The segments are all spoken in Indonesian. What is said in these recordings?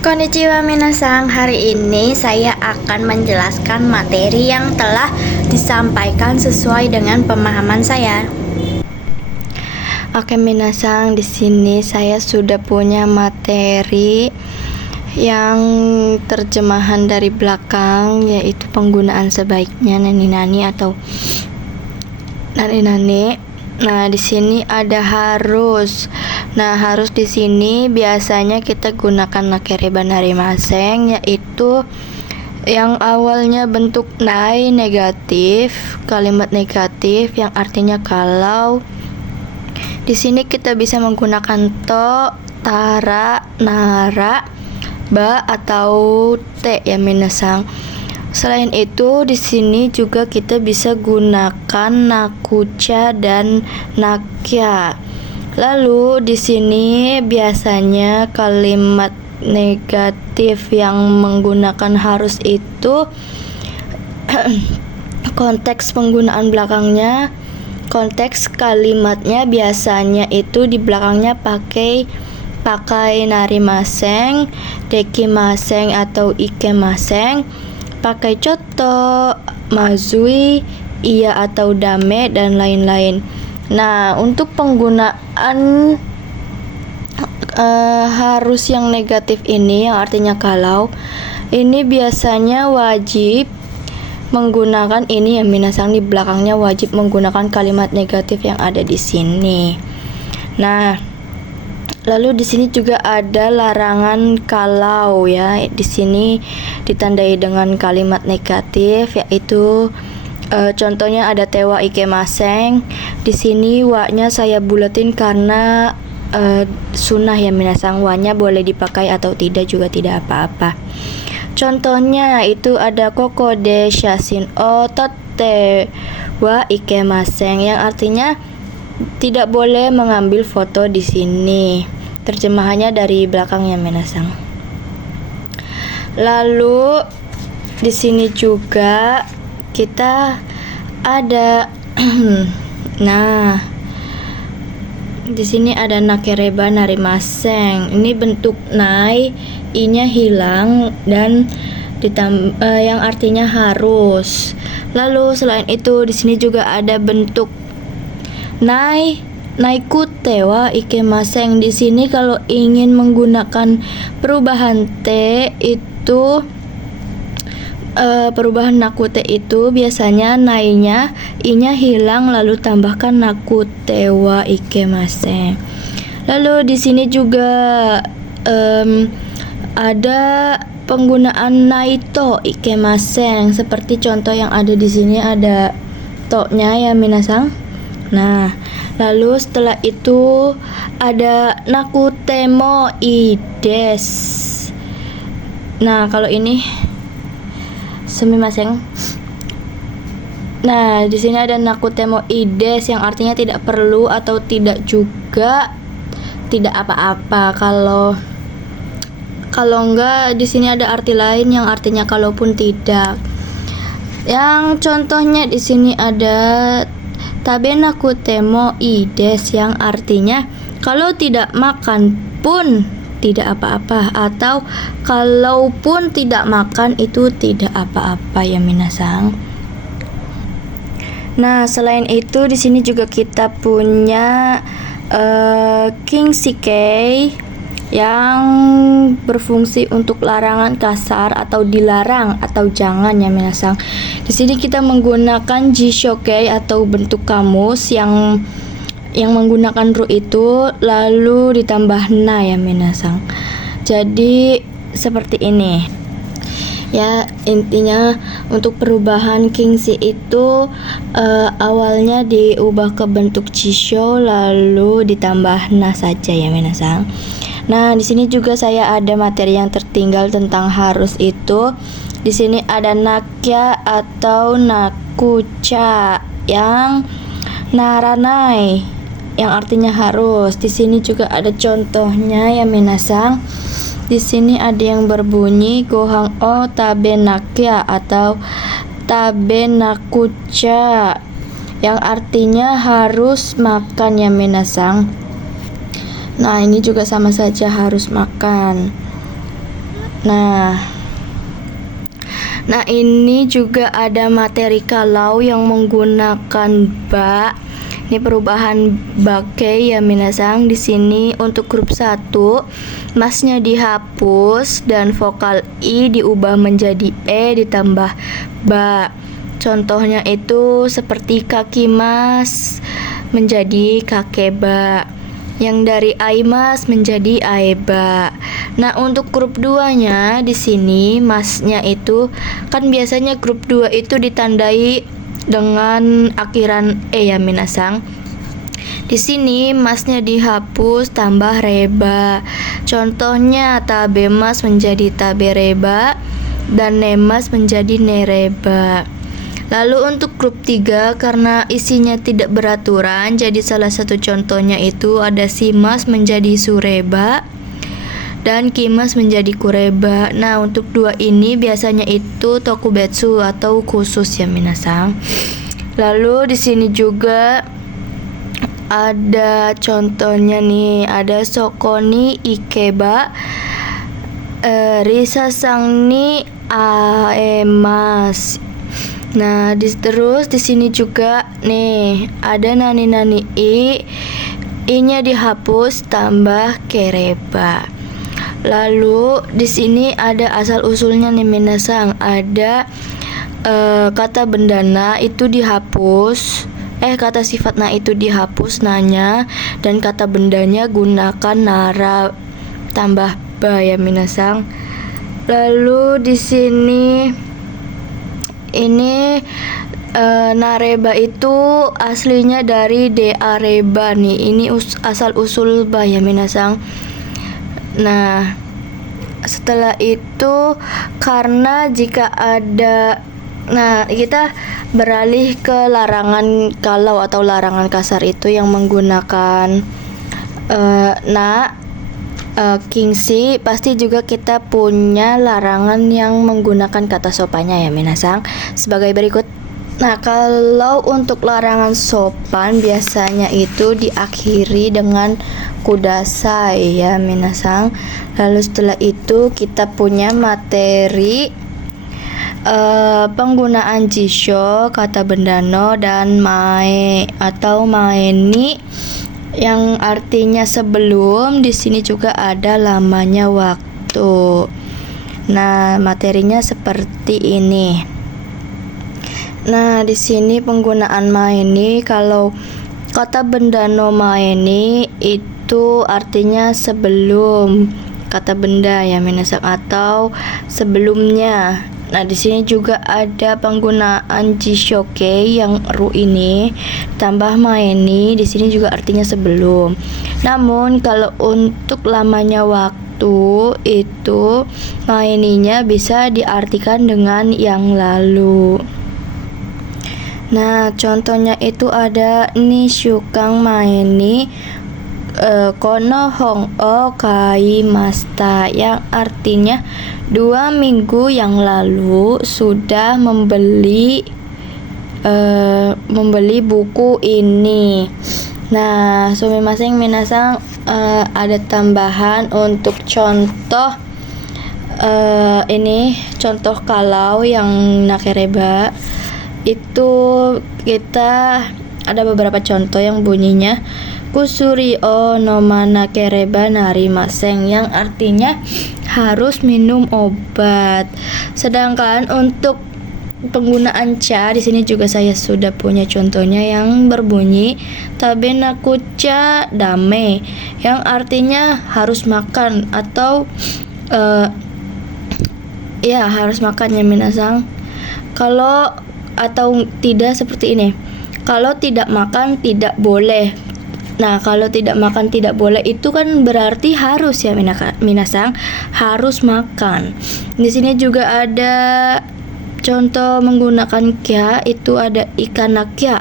Konnichiwa minasang, hari ini saya akan menjelaskan materi yang telah disampaikan sesuai dengan pemahaman saya. Oke minasang, di sini saya sudah punya materi yang terjemahan dari belakang, yaitu penggunaan sebaiknya nani-nani atau nani-nani. Nah, di sini ada harus. Nah, harus di sini biasanya kita gunakan nakereba narimaseng, yaitu yang awalnya bentuk nai negatif, kalimat negatif yang artinya kalau. Di sini kita bisa menggunakan to, tara, nara, ba atau te ya minasang. Selain itu, di sini juga kita bisa gunakan nakucha dan nakya. Lalu di sini biasanya kalimat negatif yang menggunakan harus itu konteks penggunaan belakangnya, konteks kalimatnya biasanya itu di belakangnya pakai narimaseng, dekimaseng atau ikemaseng, pakai coto, mazui, iya atau dame dan lain-lain. Nah, untuk penggunaan harus yang negatif ini yang artinya kalau, ini biasanya wajib menggunakan ini ya minasang, di belakangnya wajib menggunakan kalimat negatif yang ada di sini. Nah, lalu di sini juga ada larangan kalau ya. Di sini ditandai dengan kalimat negatif, yaitu contohnya ada tewa ikemaseng. Di sini wa-nya saya bulatin karena sunnah ya minasang. Wa-nya boleh dipakai atau tidak juga tidak apa-apa. Contohnya itu ada kokode shasin o totte wa ikemaseng, yang artinya tidak boleh mengambil foto di sini. Terjemahannya dari belakang ya minasang. Lalu di sini juga kita ada nah, di sini ada nakereba narimaseng. Ini bentuk nai, i-nya hilang dan yang artinya harus. Lalu selain itu di sini juga ada bentuk naikute wa ikemaseng. Di sini kalau ingin menggunakan perubahan te itu perubahan nakute itu biasanya nainya, i-nya hilang lalu tambahkan nakute wa ikemaseng. Lalu di sini juga ada penggunaan naito ikemaseng, seperti contoh yang ada di sini ada to-nya ya minasang. Nah, lalu setelah itu ada nakutemo ides. Nah, kalau ini sumimasen. Nah, di sini ada nakutemo ides yang artinya tidak perlu atau tidak juga tidak apa-apa. Kalau enggak, di sini ada arti lain yang artinya kalaupun tidak. Yang contohnya di sini ada tabe nakutemo ides, yang artinya kalau tidak makan pun tidak apa-apa, atau kalaupun tidak makan itu tidak apa-apa ya minasang. Nah, selain itu di sini juga kita punya king sikei yang berfungsi untuk larangan kasar atau dilarang atau jangan ya minasang. Di sini kita menggunakan jishokei atau bentuk kamus yang menggunakan ru itu lalu ditambah na ya minasang. Jadi seperti ini ya, intinya untuk perubahan kingsi itu awalnya diubah ke bentuk jisho lalu ditambah na saja ya minasang. Nah, di sini juga saya ada materi yang tertinggal tentang harus itu. Di sini ada nakya atau nakucha yang naranai, yang artinya harus. Di sini juga ada contohnya ya minasang. Di sini ada yang berbunyi gohang o tabe nakya atau tabe nakucha, yang artinya harus makan ya minasang. Nah, ini juga sama saja harus makan. Nah, ini juga ada materi kalau yang menggunakan ba. Ini perubahan bake ya minasang. Di sini untuk grup 1 masnya dihapus dan vokal i diubah menjadi e ditambah ba. Contohnya itu seperti kaki mas menjadi kakeba. Yang dari aimas menjadi aeba. Nah, untuk grup 2-nya di sini masnya itu kan biasanya grup 2 itu ditandai dengan akhiran e ya minasang. Di sini masnya dihapus tambah reba. Contohnya tabemas menjadi tabereba dan nemas menjadi nereba. Lalu untuk grup 3 karena isinya tidak beraturan, jadi salah satu contohnya itu ada simas menjadi sureba dan kimas menjadi kureba. Nah, untuk 2 ini biasanya itu tokubetsu atau khusus ya minasang. Lalu di sini juga ada contohnya nih, ada sokoni ikeba risasang ni aemas. Nah, terus di sini juga nih ada nani i-nya dihapus tambah kereba. Lalu di sini ada asal usulnya nih minasang. Ada kata bendana itu dihapus, kata sifatna itu dihapus nanya, dan kata bendanya gunakan nara tambah ba ya minasang. Lalu di sini ini nareba itu aslinya dari deareba nih. Ini asal usul ba ya minasang. Nah, setelah itu karena jika ada, nah kita beralih ke larangan kalau atau larangan kasar itu yang menggunakan kingsi. Pasti juga kita punya larangan yang menggunakan kata sopannya ya minasang sebagai berikut. Nah, kalau untuk larangan sopan biasanya itu diakhiri dengan kudasai ya minasang. Lalu setelah itu kita punya materi penggunaan jisho, kata bendano, dan mae atau maeni yang artinya sebelum. Di sini juga ada lamanya waktu. Nah, materinya seperti ini. Nah, di sini penggunaan maeni, kalau kata bendano maeni itu artinya sebelum kata benda ya minasang atau sebelumnya. Nah, di sini juga ada penggunaan jishoke yang ru ini tambah maeni, di sini juga artinya sebelum. Namun kalau untuk lamanya waktu itu maeninya bisa diartikan dengan yang lalu. Nah, contohnya itu ada nishukang maeni kono hong o kaimasta, yang artinya 2 minggu yang lalu sudah membeli buku ini. Nah, sumimasen minasang, ada tambahan untuk contoh ini contoh kalau yang nakereba itu kita ada beberapa contoh yang bunyinya kusuri o nomana kereba narimaseng, yang artinya harus minum obat. Sedangkan untuk penggunaan cha di sini juga saya sudah punya contohnya yang berbunyi tabenakucha dame, yang artinya harus makan atau harus makan ya minasang. Kalau atau tidak seperti ini, kalau tidak makan tidak boleh. Nah, kalau tidak makan tidak boleh itu kan berarti harus ya minasang, harus makan. Di sini juga ada contoh menggunakan kya, itu ada ikanakya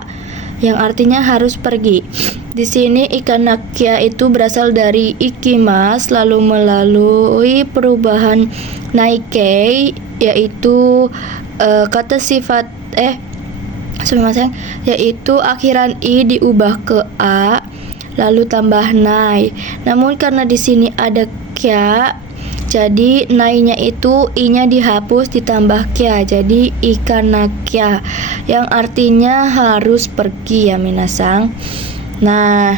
yang artinya harus pergi. Di sini ikanakya itu berasal dari ikimas lalu melalui perubahan naikei, yaitu kata sifat yaitu akhiran i diubah ke a lalu tambah nai. Namun karena di sini ada kya, Jadi nainya itu i-nya dihapus ditambah kya, jadi ikanakya, yang artinya harus pergi ya minasang. Nah,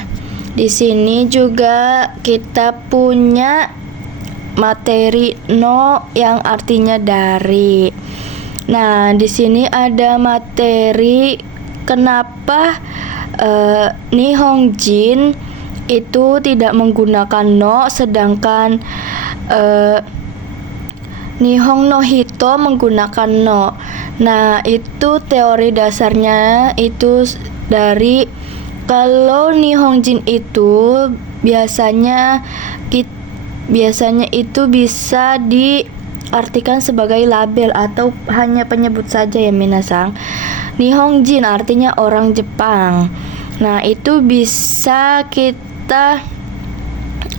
di sini juga kita punya materi no yang artinya dari. Nah, di sini ada materi kenapa Nihonjin itu tidak menggunakan no, sedangkan Nihon no hito menggunakan no. Nah, itu teori dasarnya itu dari kalau Nihonjin itu biasanya itu bisa diartikan sebagai label atau hanya penyebut saja ya minasang. Nihonjin artinya orang Jepang. Nah, itu bisa kita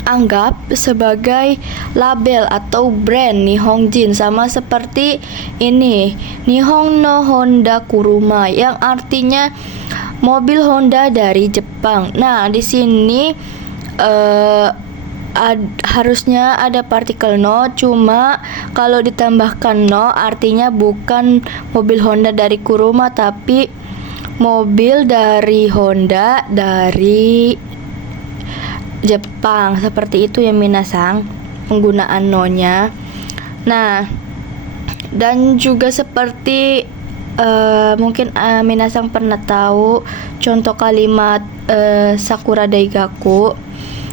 anggap sebagai label atau brand Nihonjin, sama seperti ini Nihon no Honda Kuruma yang artinya mobil Honda dari Jepang. Nah, di sini harusnya ada partikel no, cuma kalau ditambahkan no artinya bukan mobil Honda dari Kuruma tapi mobil dari Honda dari Jepang. Seperti itu ya minasang penggunaan no-nya. Nah, dan juga seperti mungkin minasang pernah tahu contoh kalimat Sakura Daigaku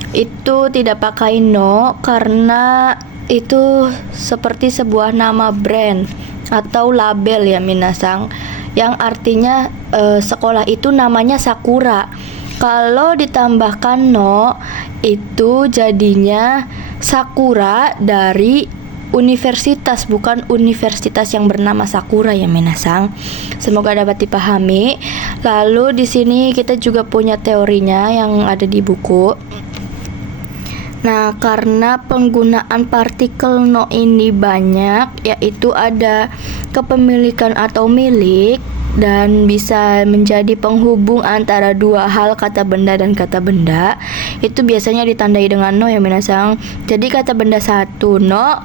itu tidak pakai no karena itu seperti sebuah nama brand atau label ya minasang, yang artinya sekolah itu namanya Sakura. Kalau ditambahkan no itu jadinya Sakura dari universitas, bukan universitas yang bernama Sakura ya minasang. Semoga dapat dipahami. Lalu di sini kita juga punya teorinya yang ada di buku. Nah, karena penggunaan partikel no ini banyak, yaitu ada kepemilikan atau milik dan bisa menjadi penghubung antara dua hal, kata benda dan kata benda, itu biasanya ditandai dengan no ya minasang. Jadi kata benda 1 no,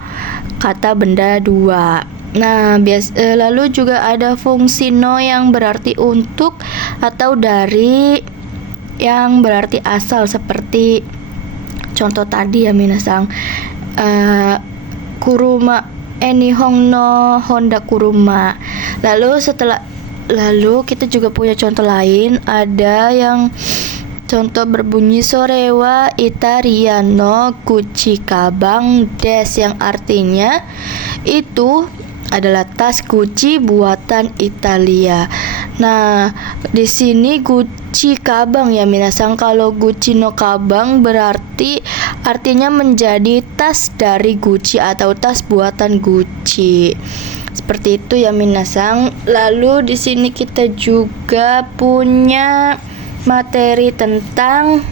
kata benda 2. Nah, lalu juga ada fungsi no yang berarti untuk atau dari, yang berarti asal, seperti contoh tadi ya minasang, Kuruma Nihon no Honda Kuruma. Lalu kita juga punya contoh lain, ada yang contoh berbunyi Sorewa Italia no Gucci kabang des, yang artinya itu adalah tas Gucci buatan Italia. Nah, di sini Gucci kabang ya minasang. Kalau Gucci no kabang berarti artinya menjadi tas dari Gucci atau tas buatan Gucci. Seperti itu ya minasang. Lalu di sini kita juga punya materi tentang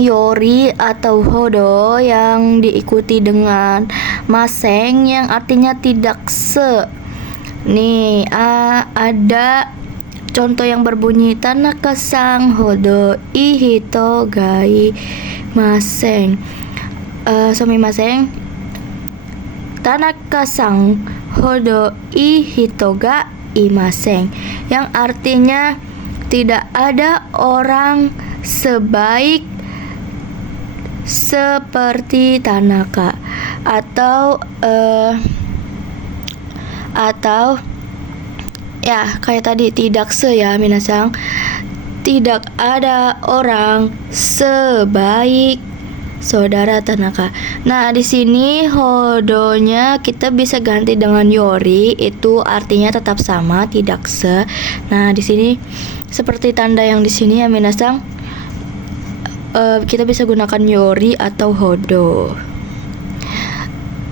yori atau hodo yang diikuti dengan maseng yang artinya tidak se. Nih, ada contoh yang berbunyi Tanaka-san hodo ihito gai maseng. Sumimasen. Tanaka-san hodo ihito ga imaseng, yang artinya tidak ada orang sebaik seperti Tanaka, atau ya kayak tadi tidak ya minasang, tidak ada orang sebaik saudara Tanaka. Nah, di sini hodonya kita bisa ganti dengan yori, itu artinya tetap sama, tidak se. Nah, di sini seperti tanda yang di sini ya minasang, kita bisa gunakan yori atau hodo.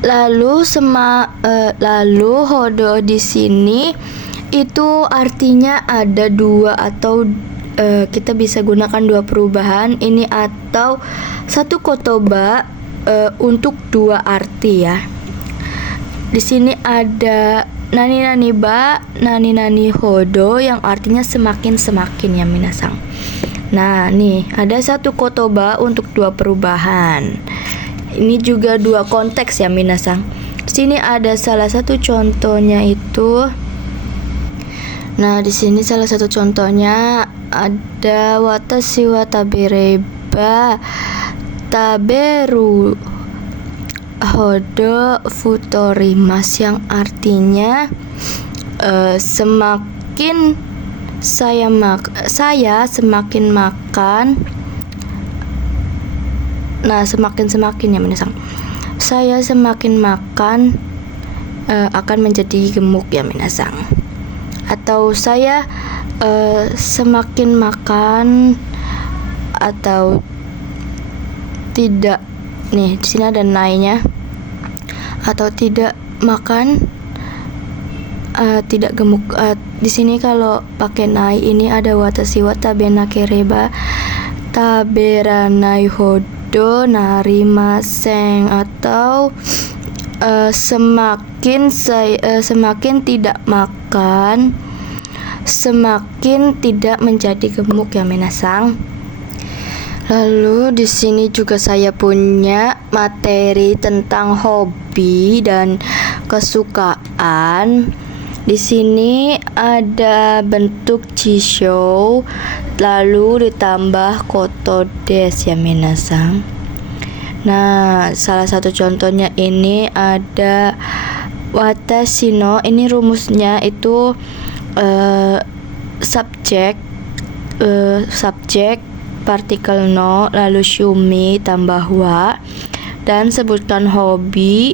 Lalu hodo di sini itu artinya ada dua atau kita bisa gunakan dua perubahan ini atau satu kotoba untuk dua arti ya. Di sini ada nani nani hodo yang artinya semakin ya minasang. Nah, nih ada satu kotoba untuk dua perubahan. Ini juga dua konteks ya minasang. Sini ada salah satu contohnya itu. Nah, di sini salah satu contohnya ada watashi wa tabereba taberu hodo futorimasu, yang artinya semakin saya semakin makan. Nah, semakin ya minasang. Saya semakin makan akan menjadi gemuk ya minasang. Atau saya semakin makan atau tidak. Nih, di sini ada nainya. Atau tidak makan tidak gemuk. Di sini kalau pakai nai ini ada watashi wa tabenakereba taberanai hodo narimasen, atau semakin tidak makan semakin tidak menjadi gemuk ya minasang. Lalu di sini juga saya punya materi tentang hobi dan kesukaan. Di sini ada bentuk jisho lalu ditambah koto des ya minasang. Nah, salah satu contohnya ini ada watashi no, ini rumusnya itu subjek partikel no lalu shumi tambah wa dan sebutkan hobi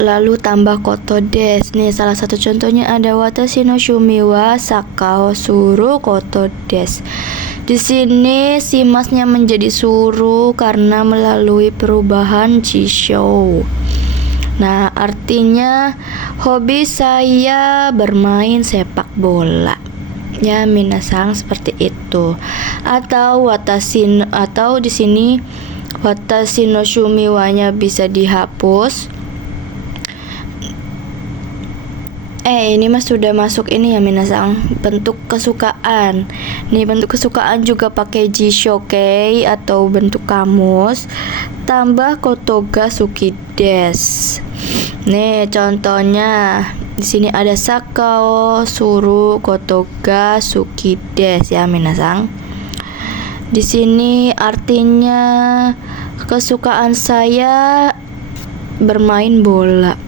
lalu tambah koto des. Nih salah satu contohnya ada watashi no shumi wa sakao suru koto des. Di sini si masnya menjadi suru karena melalui perubahan jisho. Nah, artinya hobi saya bermain sepak bola. Ya minasang, seperti itu. Atau di sini watashi no shumi wa-nya bisa dihapus. Ini mas sudah masuk ini ya minasang, bentuk kesukaan. Nih bentuk kesukaan juga pakai jishokei atau bentuk kamus tambah kotoga suki des. Nih contohnya di sini ada sakao suru kotoga suki des ya minasang. Di sini artinya kesukaan saya bermain bola.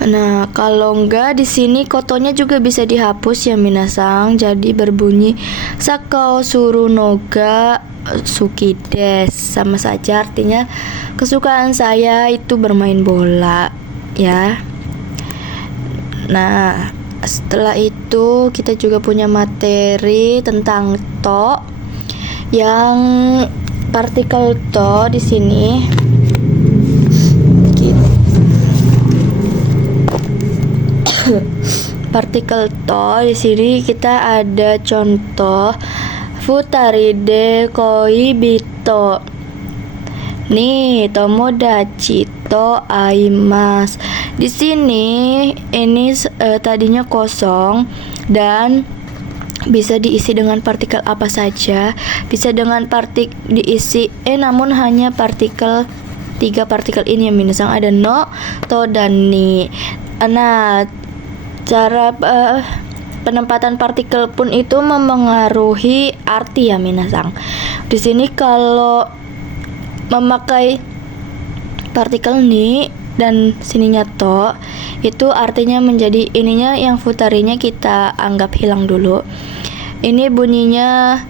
Nah, kalau enggak di sini kotonya juga bisa dihapus ya minasang. Jadi berbunyi sakao suru noga suki des. Sama saja artinya kesukaan saya itu bermain bola ya. Nah, setelah itu kita juga punya materi tentang to, yang partikel to di sini. Partikel to di sini kita ada contoh futaride koibito. Nih, tomodachi to aimasu. Di sini ini tadinya kosong dan bisa diisi dengan partikel apa saja. Bisa dengan diisi namun hanya partikel 3 partikel ini yang minasang, ada no, to dan ni. Nah, cara penempatan partikel pun itu memengaruhi arti ya minasang. Di sini kalau memakai partikel ni dan sininya to, itu artinya menjadi ininya yang futarinya kita anggap hilang dulu. Ini bunyinya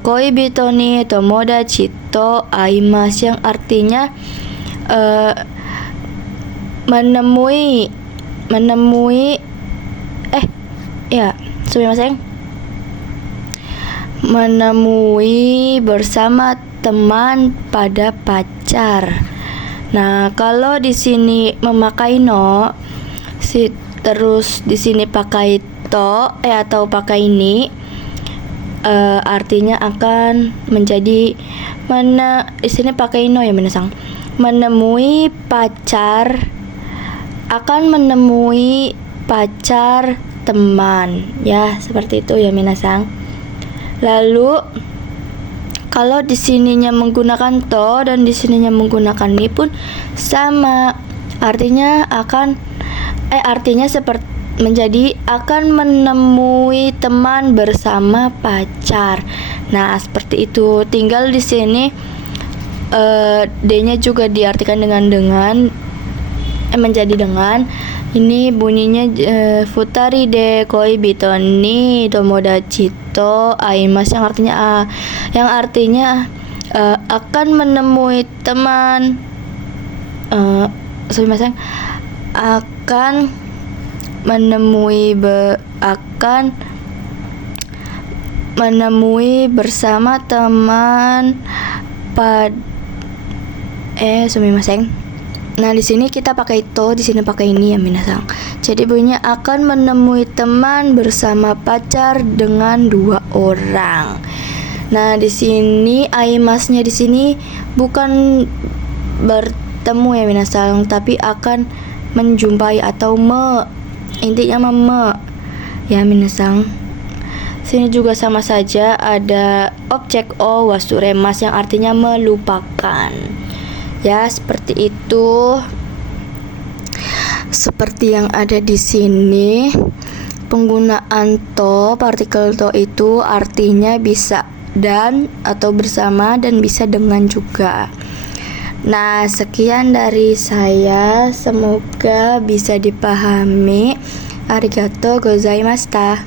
koibito ni tomodachi to aimasu, yang artinya menemui menemui bersama teman pada pacar. Nah, kalau di sini memakai no, terus di sini pakai to atau pakai ni, artinya akan menjadi di sini pakai no ya minasang. Menemui pacar, akan menemui pacar teman ya, seperti itu ya minasang. Lalu kalau di sininya menggunakan to dan di sininya menggunakan ni pun sama. Artinya seperti menjadi akan menemui teman bersama pacar. Nah, seperti itu. Tinggal di sini D-nya juga diartikan menjadi dengan. Ini bunyinya futari de koibito ni tomodachi to aimasu, yang artinya akan menemui teman akan menemui bersama teman Nah, di sini kita pakai to, di sini pakai ini ya minasang. Jadi bunyinya akan menemui teman bersama pacar dengan 2 orang. Nah, di sini aimasnya di sini bukan bertemu ya minasang, tapi akan menjumpai atau intinya ya minasang. Sini juga sama saja ada objek o wasuremas yang artinya melupakan. Ya, seperti itu. Seperti yang ada di sini, penggunaan to, partikel to itu artinya bisa dan atau bersama dan bisa dengan juga. Nah, sekian dari saya, semoga bisa dipahami. Arigatou gozaimashita.